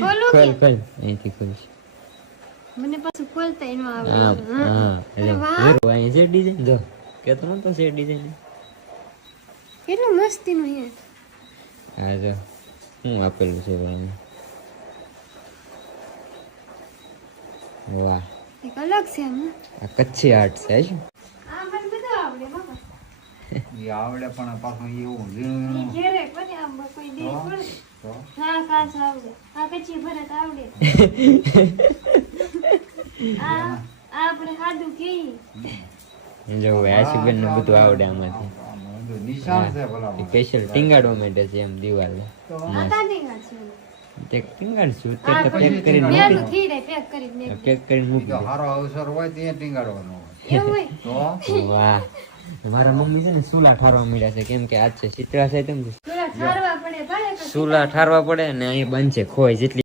ખોલું ખોલ ખોલ અહીંથી ખોલ મને પાછું ખોલતા એનો આવડે હા હા અરે વાહ હીરો અહીં છે ડિઝાઇન જો કેતો નતો છે ડિઝાઇન કેટલું મસ્તીનું છે હા જો હું આપેલું છે ભાઈ વાહ એક અલગ છે આમ આ કચ્છી આર્ટ છે શું આ મને બધું આવડે બાબા એ આવડે પણ પાછું એવું ઈ ઝીણું ઘેરે કોને આમ કોઈ દે કોણ હા કાચ આવડે આ કચ્છી ભરત આવડે આ આપણે સાદું કેઈ જો આશુબેન ને બધું આવડે આમાંથી નિશાન છે ભલા સ્પેશિયલ ટીંગાડવા માટે છે એમ દિવાલ આ તાની ગાચ છે તે ટીંગાડશું તે આ તો પેક કરીને પેલું મૂકી થીડે પેક કરીને પેક કરીને મૂકી તો દે. સારો અવસર હોય ત્યાં ટીંગાડવાનો હોય એવું હોય તો વાહ મારા મમ્મી છે ને સુલા ઠારવા મળ્યા છે કેમ કે આજ છે શીતળા છે તેમ થોડા ઠારવા પડે ભલે તો સુલા ઠારવા પડે ને અહીં બંધ છે ખોય જેટલી